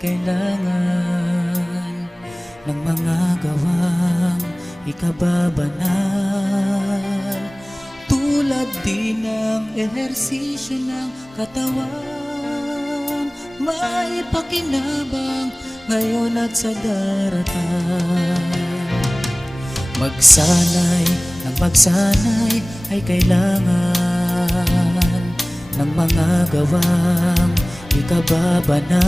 kailangan ng mga gawang ikababanal Tulad din ng ehersisyo ng katawan May pakinabang ngayon at sa daratan Magsanay ng magsanay ay kailangan ng mga gawang ikababanal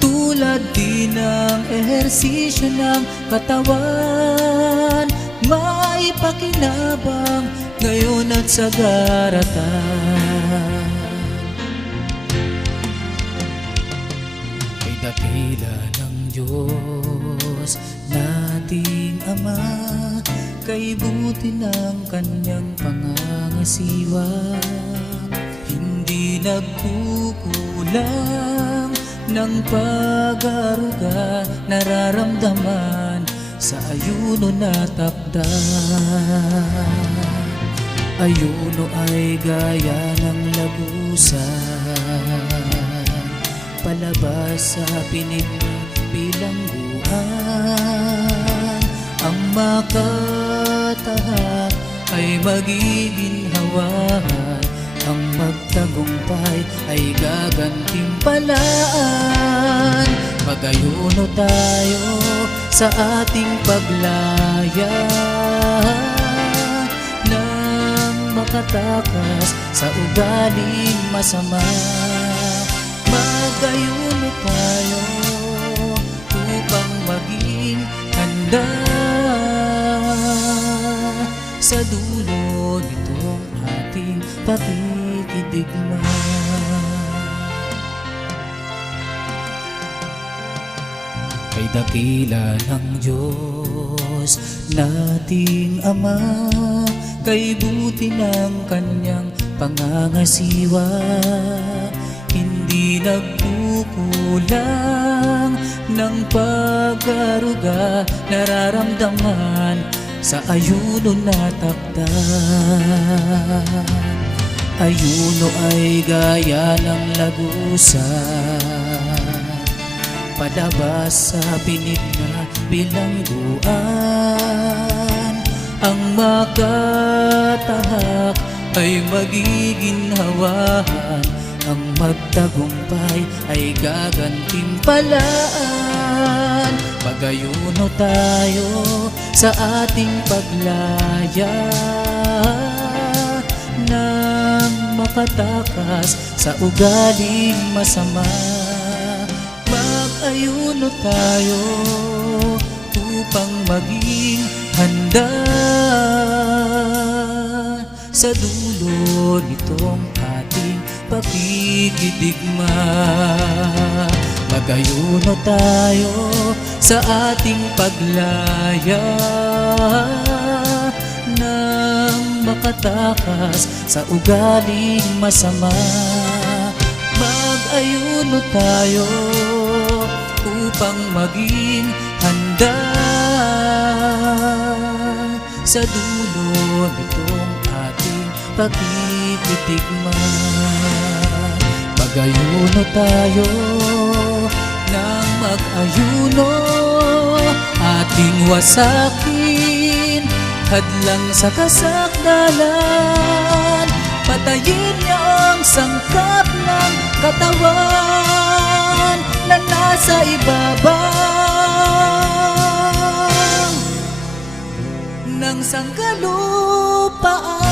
Tulad din ng ehersisyo ng katawan May pakinabang ngayon at sa daratan. Kay dakila ng Diyos nating Ama Kay buti ng kanyang pangangasiwa nagkukulang ng pag-aruga Nararamdaman sa ayuno na Ayuno ay gaya ng lagusan palabas sa pinig bilangguan. Ang makatahak ay magiging hawahan Ang magtagumpay ay gagantimpalaan Magayuno tayo sa ating paglaya Nang makatakas sa ugaling masama. Magayuno tayo upang maging handa. Sa dulo nitong ating pakikidigma Kay dakila ng Diyos nating Ama Kay buti ng kanyang pangangasiwa Hindi nagkukulang ng pag-aruga Nararamdaman sa ayuno na takda Ayuno ay gaya ng lagusan Palabas sa pinig na bilangguan. Ang makatahak ay magiging hawahan. Ang magtagumpay ay gagantimpalaan Magayuno tayo sa ating paglaya. Nang makatakas sa ugaling masama. Mag-ayuno tayo upang maging handa. Sa dulo nitong ating pakikidigma Magayuno tayo sa ating paglaya makatakas sa ugaling masama. Mag-ayuno tayo upang maging handa. Sa dulo nitong ating pakikitigma. Mag-ayuno tayo ng mag-ayuno Ating wasakin hadlang sa kasakdalan Patayin niya ang sangkap ng katawan na nasa ibabaw ng sangkalupaan.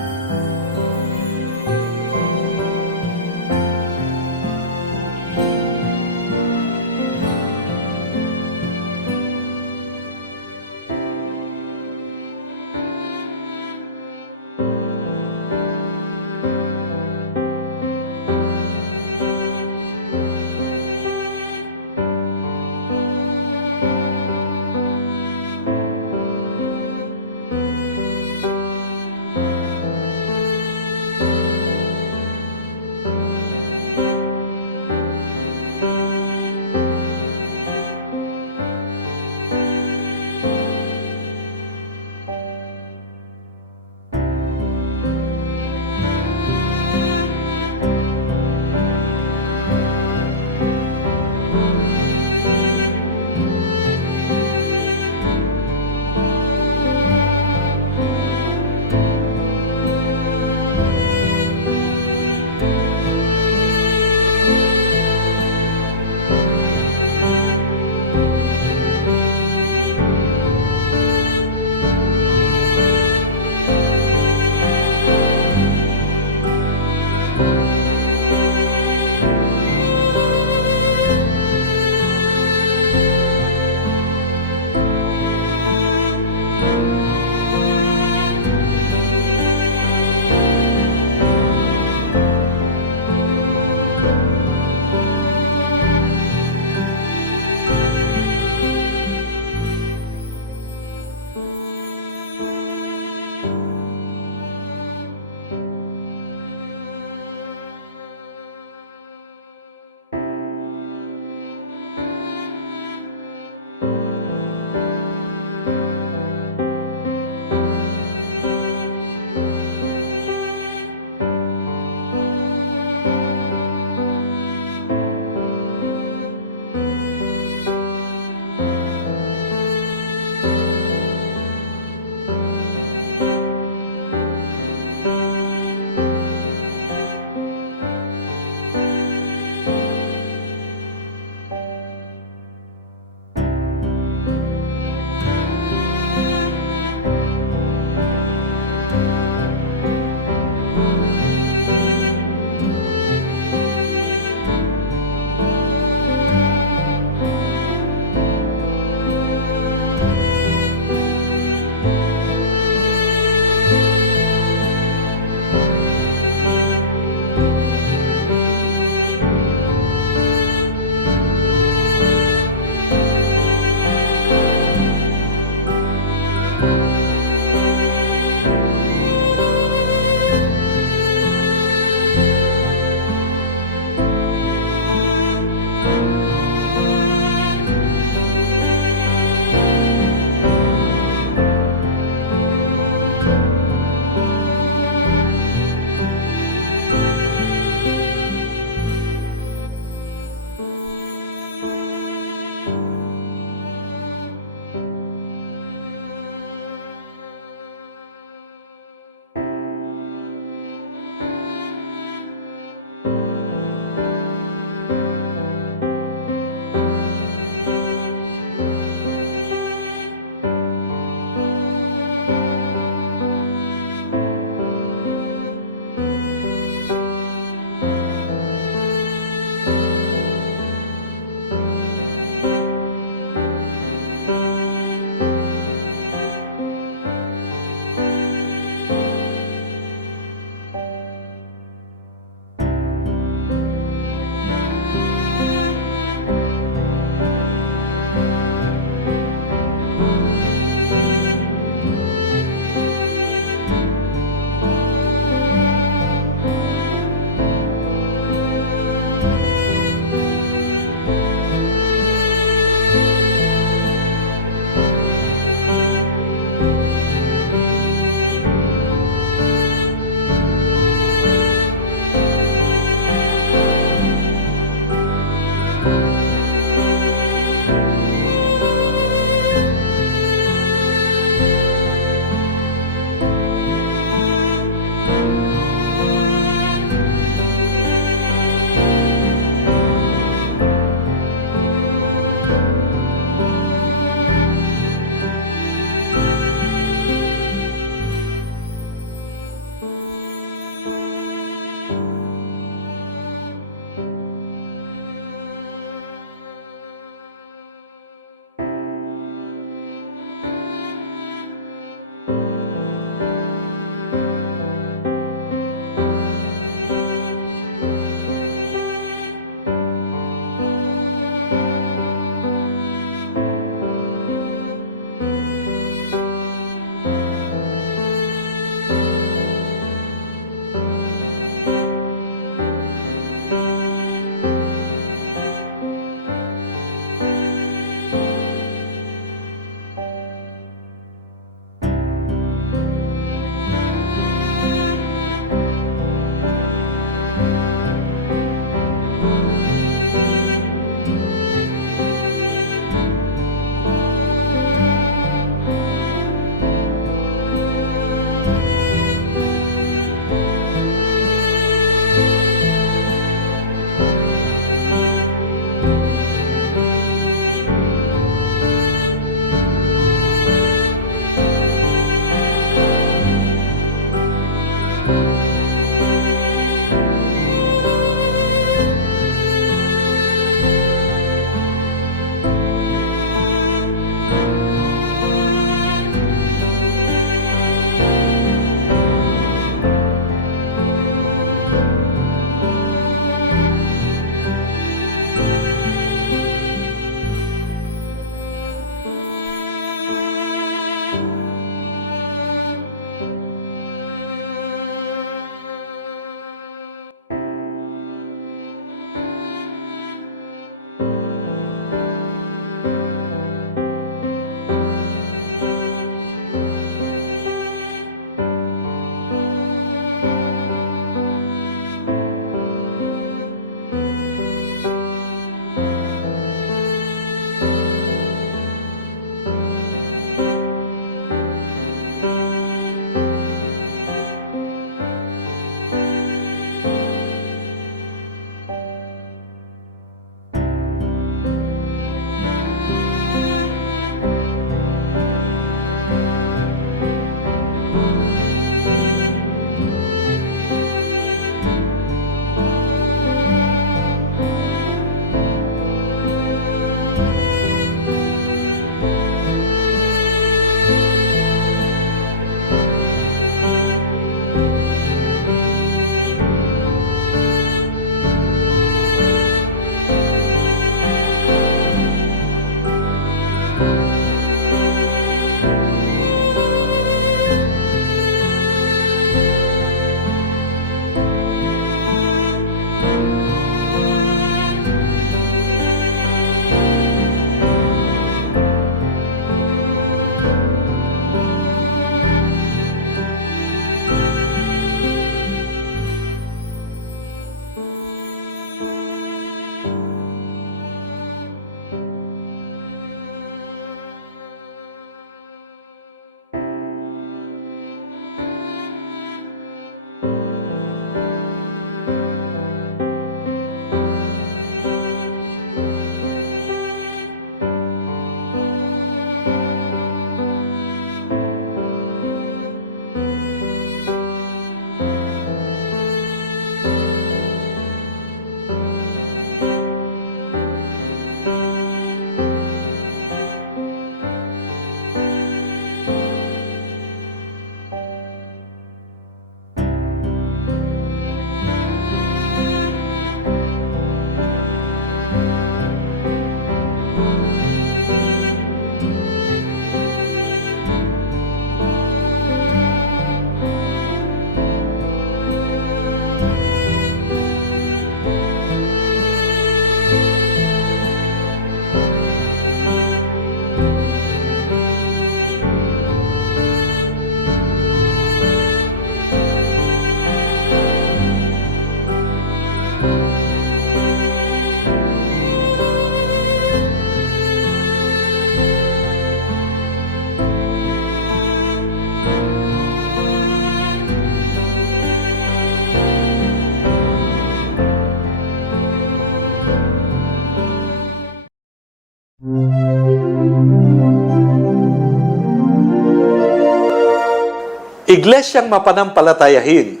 Iglesyang mapanampalatayahin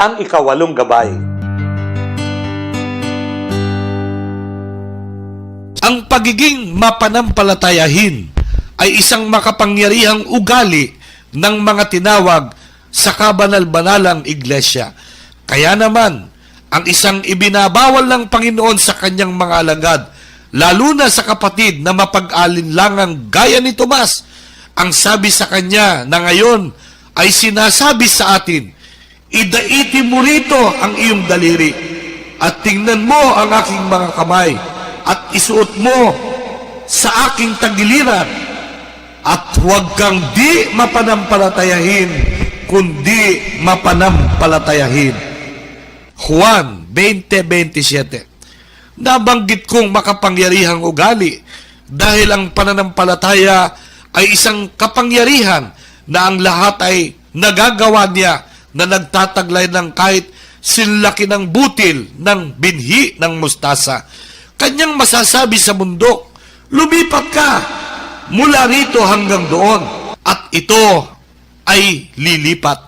ang ikawalong gabay. Ang pagiging mapanampalatayahin ay isang makapangyarihang ugali ng mga tinawag sa kabanal-banalang iglesia. Kaya naman, ang isang ibinabawal ng Panginoon sa kanyang mga alagad, lalo na sa kapatid na mapag-alinlangang gaya ni Tomas, ang sabi sa kanya na ngayon ay sinasabi sa atin, Idaiti mo rito ang iyong daliri at tingnan mo ang aking mga kamay at isuot mo sa aking tagiliran at huwag kang di mapanampalatayahin kundi mapanampalatayahin. Juan 20.27 Nabanggit kong makapangyarihang ugali dahil ang pananampalataya ay isang kapangyarihan na ang lahat ay nagagawa niya na nagtataglay ng kahit sinlaki ng butil ng binhi ng mustasa. Kanyang masasabi sa bundok, lumipat ka mula rito hanggang doon at ito ay lilipat.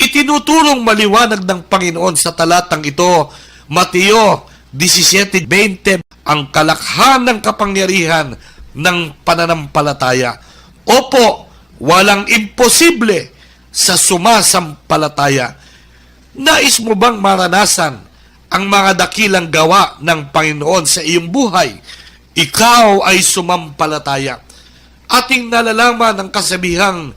Itinuturong maliwanag ng Panginoon sa talatang ito, Mateo 17.20, ang kalakhan ng kapangyarihan ng pananampalataya. Opo, walang imposible sa sumasampalataya. Nais mo bang maranasan ang mga dakilang gawa ng Panginoon sa iyong buhay? Ikaw ay sumampalataya. Ating nalalaman ang kasabihang,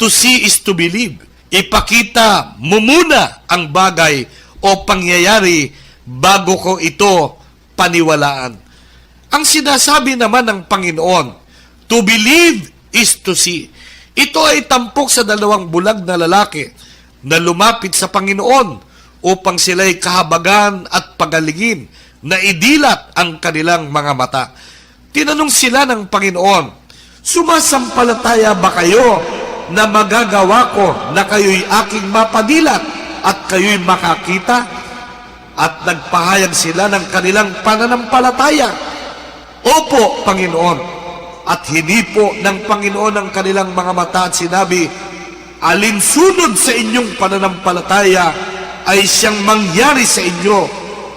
to see is to believe. Ipakita mo muna ang bagay o pangyayari bago ko ito paniwalaan. Ang sinasabi naman ng Panginoon, to believe is to see. Ito ay tampok sa dalawang bulag na lalaki na lumapit sa Panginoon upang sila'y kahabagan at pagalingin na idilat ang kanilang mga mata. Tinanong sila ng Panginoon, Sumasampalataya ba kayo na magagawa ko na kayo'y aking mapadilat at kayo'y makakita? At nagpahayag sila ng kanilang pananampalataya. Opo, Panginoon. At hindi po ng Panginoon ang kanilang mga mata at sinabi, alinsunod sa inyong pananampalataya ay siyang mangyari sa inyo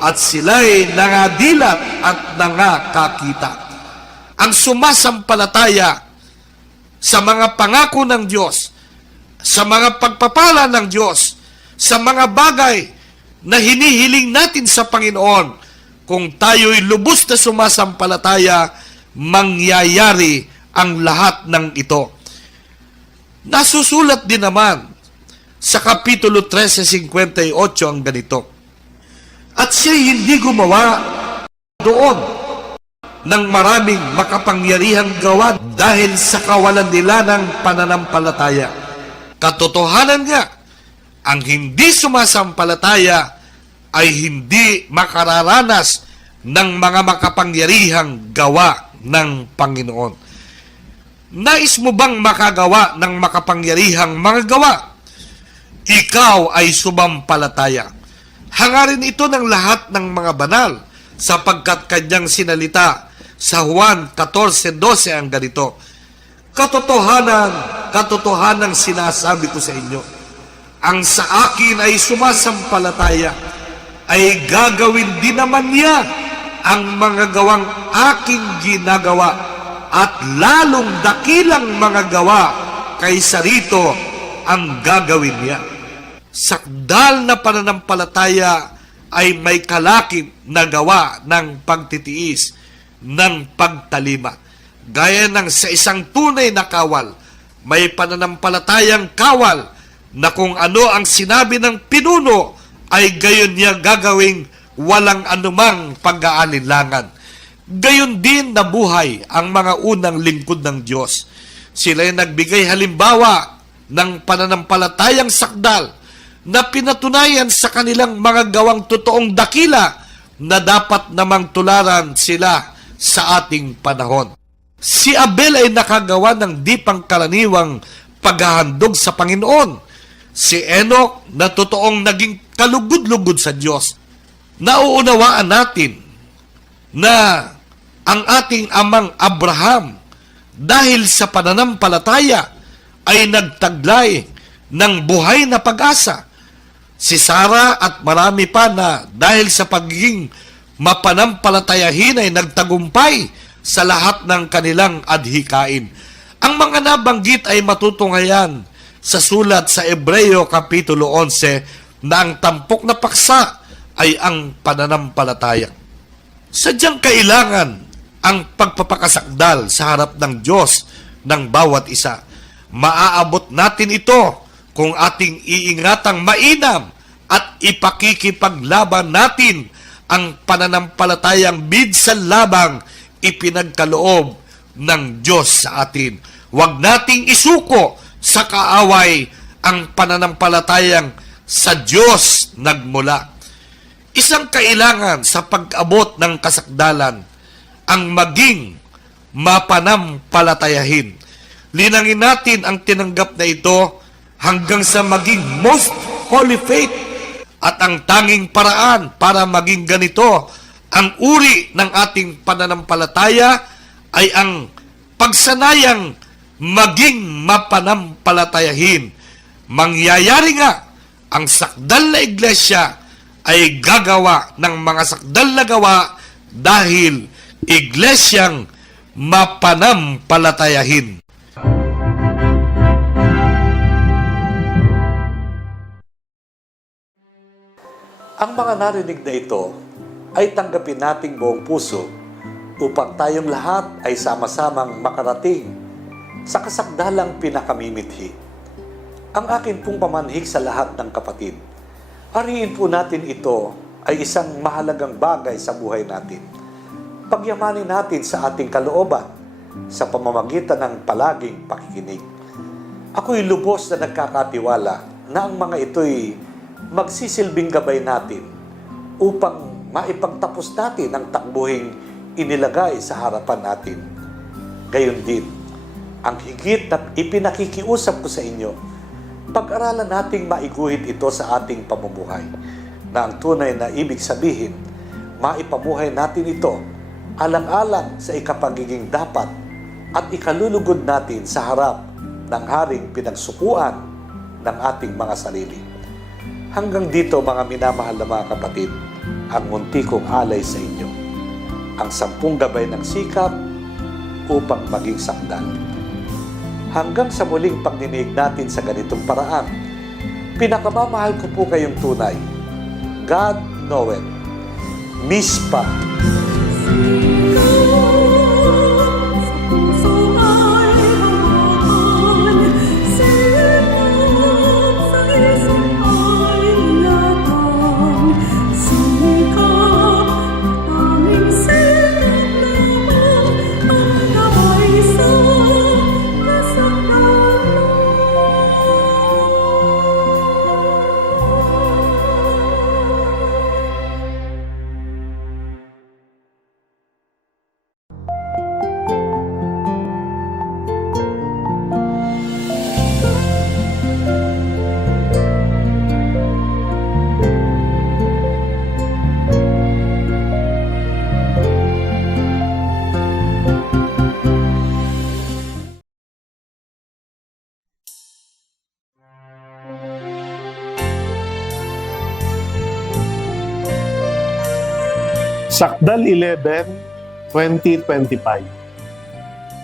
at sila'y nangadilat at nangakakita. Ang sumasampalataya sa mga pangako ng Diyos, sa mga pagpapala ng Diyos, sa mga bagay na hinihiling natin sa Panginoon, kung tayo'y lubos na sumasampalataya, mangyayari ang lahat ng ito. Nasusulat din naman sa Kapitulo 13.58 ang ganito. At siya'y hindi gumawa doon ng maraming makapangyarihang gawa dahil sa kawalan nila ng pananampalataya. Katotohanan nga, ang hindi sumasampalataya ay hindi makararanas ng mga makapangyarihang gawa ng Panginoon. Nais mo bang makagawa ng makapangyarihang mga gawa? Ikaw ay sumampalataya. Hangarin ito ng lahat ng mga banal sapagkat kanyang sinalita sa Juan 14.12 ang ganito, Katotohanan, katotohanan sinasabi ko sa inyo, ang sa akin ay sumasampalataya, ay gagawin din naman niya ang mga gawang aking ginagawa at lalong dakilang mga gawa kaysa rito ang gagawin niya. Sakdal na pananampalataya ay may kalakip na gawa ng pagtitiis, ng pagtalima. Gaya ng sa isang tunay na kawal, may pananampalatayang kawal na kung ano ang sinabi ng pinuno ay gayon niya gagawing walang anumang pag-aalinlangan. Gayon din na buhay ang mga unang lingkod ng Diyos. Sila'y nagbigay halimbawa ng pananampalatayang sakdal na pinatunayan sa kanilang mga gawang totoong dakila na dapat namang tularan sila sa ating panahon. Si Abel ay nakagawa ng di pangkaraniwang paghahandog sa Panginoon. Si Enoch na totoong naging kalugod-lugod sa Diyos. Nauunawaan natin na ang ating amang Abraham dahil sa pananampalataya ay nagtaglay ng buhay na pag-asa. Si Sarah at marami pa na dahil sa pagiging mapanampalatayahin ay nagtagumpay sa lahat ng kanilang adhikain. Ang mga nabanggit ay matutunghayan sa sulat sa Ebreo Kapitulo 11 na ang tampok na paksa ay ang pananampalataya. Sadyang kailangan ang pagpapakasakdal sa harap ng Diyos ng bawat isa. Maaabot natin ito kung ating iingatang mainam at ipakikipaglaban natin ang pananampalatayang bidsan labang ipinagkaloob ng Diyos sa atin. Huwag nating isuko sa kaaway ang pananampalatayang sa Diyos nagmula. Isang kailangan sa pag-abot ng kasakdalan ang maging mapanampalatayahin. Linangin natin ang tinanggap na ito hanggang sa maging most holy faith at ang tanging paraan para maging ganito ang uri ng ating pananampalataya ay ang pagsanayang maging mapanampalatayahin. Mangyayari nga ang sakdal na iglesia ay gagawa ng mga sakdal na gawa dahil iglesyang mapanampalatayahin. Ang mga narinig na ito ay tanggapin nating buong puso upang tayong lahat ay sama-samang makarating sa kasakdalang pinakamimithi. Ang akin pong pamanhik sa lahat ng kapatid, ariin po natin ito ay isang mahalagang bagay sa buhay natin. Pagyamanin natin sa ating kalooban sa pamamagitan ng palaging pakikinig. Ako'y lubos na nagkakatiwala na ang mga ito'y magsisilbing gabay natin upang maipagtapos natin ang takbuhing inilagay sa harapan natin. Gayon din, ang higit na ipinakikiusap ko sa inyo, pag-aralan nating maiguhit ito sa ating pamumuhay na ang tunay na ibig sabihin, maipamuhay natin ito alang-alang sa ikapagiging dapat at ikalulugod natin sa harap ng haring pinagsukuan ng ating mga sarili. Hanggang dito mga minamahal na mga kapatid, ang munti kong alay sa inyo. Ang sampung gabay ng sikap upang maging sakdal. Hanggang sa muling pagninig natin sa ganitong paraan, pinakamamahal ko po kayong tunay. God knoweth. Mispa. Sakdal 11, 2025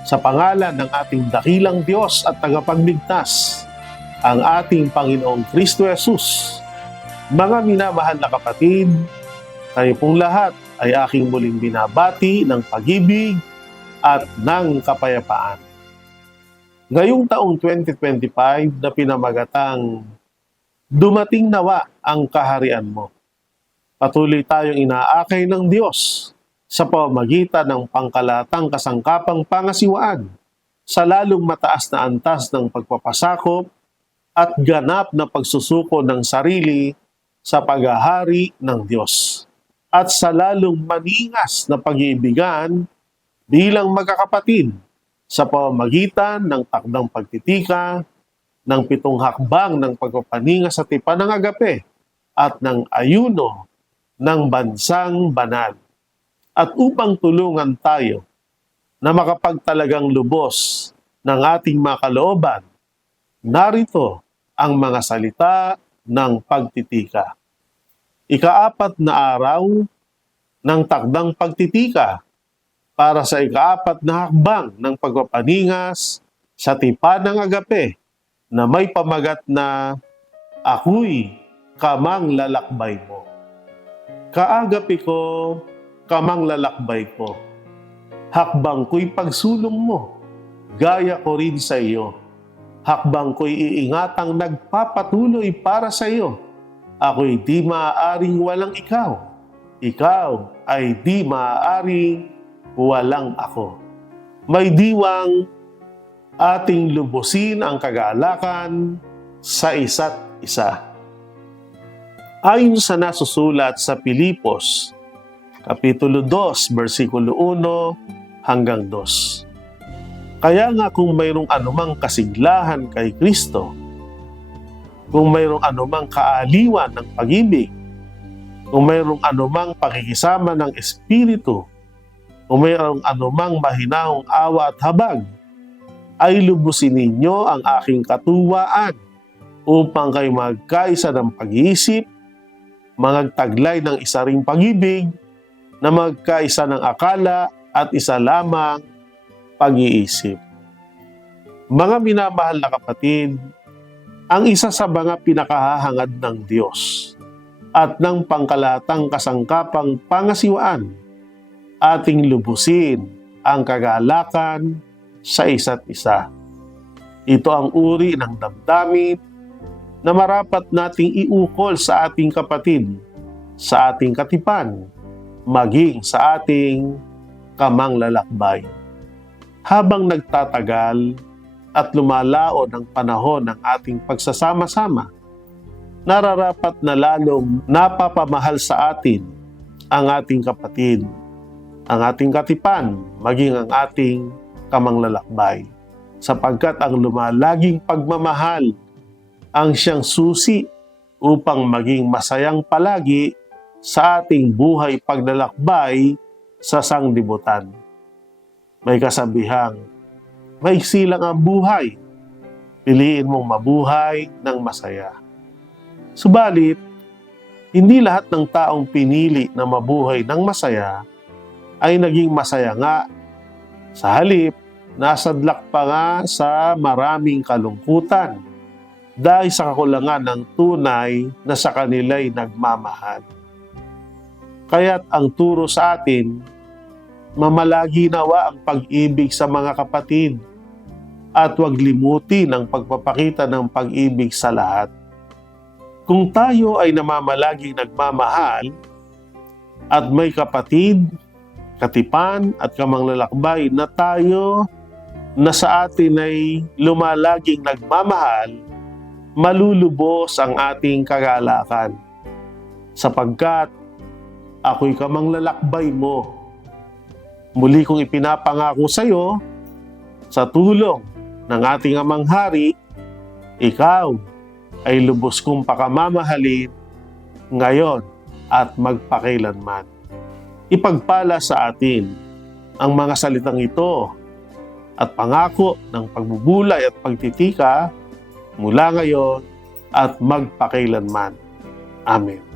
Sa pangalan ng ating dakilang Diyos at tagapagligtas, ang ating Panginoong Kristo Jesus, mga minamahal na kapatid, tayo pong lahat ay aking muling binabati ng pag-ibig at ng kapayapaan. Ngayong taong 2025 na pinamagatang Dumating nawa ang kaharian mo patuloy tayong inaakay ng Diyos sa pamamagitan ng pangkalatang kasangkapang pangasiwaan sa lalong mataas na antas ng pagpapasakop at ganap na pagsusuko ng sarili sa paghahari ng Diyos. At sa lalong maningas na pag-iibigan bilang magkakapatid sa pamamagitan ng takdang pagtitika, ng pitong hakbang ng pagpapaninga sa tipan ng agape at ng ayuno ng bansang banal. At upang tulungan tayo na makapagtalagang lubos ng ating mga narito ang mga salita ng pagtitika. Ikaapat na araw ng takdang pagtitika para sa ikaapat na hakbang ng pagpapaningas sa tipan ng agape na may pamagat na Ako'y kamang lalakbay mo. Kaagapi ko, kamang lalakbay ko. Hakbang ko'y pagsulong mo, gaya ko rin sa iyo. Hakbang ko'y iingatang nagpapatuloy para sa iyo. Ako'y di maaaring walang ikaw. Ikaw ay di maaaring walang ako. May diwang ating lubusin ang kagalakan sa isa't isa. Ayon sa nasusulat sa Pilipos, Kapitulo 2, versikulo 1 hanggang 2. Kaya nga kung mayroong anumang kasiglahan kay Kristo, kung mayroong anumang kaaliwan ng pag-ibig, kung mayroong anumang pakikisama ng Espiritu, kung mayroong anumang mahinahong awa at habag, ay lubusin ninyo ang aking katuwaan upang kayo magkaisa ng pag-iisip, magtaglay ng isa ring pag-ibig, na magkaisa ng akala at isa lamang pag-iisip. Mga minamahal na kapatid, ang isa sa mga pinakahahangad ng Diyos at ng pangkalatang kasangkapang pangasiwaan, ating lubusin ang kagalakan sa isa't isa. Ito ang uri ng damdamin na marapat nating iukol sa ating kapatid, sa ating katipan, maging sa ating kamanglalakbay. Habang nagtatagal at lumalaon ang panahon ng ating pagsasama-sama, nararapat na lalong napapamahal sa atin ang ating kapatid, ang ating katipan, maging ang ating kamanglalakbay. Sapagkat ang lumalaging pagmamahal ang siyang susi upang maging masayang palagi sa ating buhay paglalakbay sa sanglibutan. May kasabihang, may silang ang buhay. Piliin mong mabuhay ng masaya. Subalit, hindi lahat ng taong pinili na mabuhay ng masaya ay naging masaya nga. Sa halip, nasadlak pa nga sa maraming kalungkutan dahil sa kakulangan ng tunay na sa kanila'y nagmamahal. Kaya't ang turo sa atin, mamalagi nawa ang pag-ibig sa mga kapatid at huwag limutin ang pagpapakita ng pag-ibig sa lahat. Kung tayo ay namamalaging nagmamahal at may kapatid, katipan at kamanglalakbay na tayo na sa atin ay lumalaging nagmamahal, malulubos ang ating kagalakan. Sapagkat ako'y kamanglalakbay mo. Muli kong ipinapangako sa iyo, sa tulong ng ating amang hari, ikaw ay lubos kong pakamamahalin ngayon at magpakailanman. Ipagpala sa atin ang mga salitang ito at pangako ng pagbubulay at pagtitika mula ngayon at magpakailanman. Amen.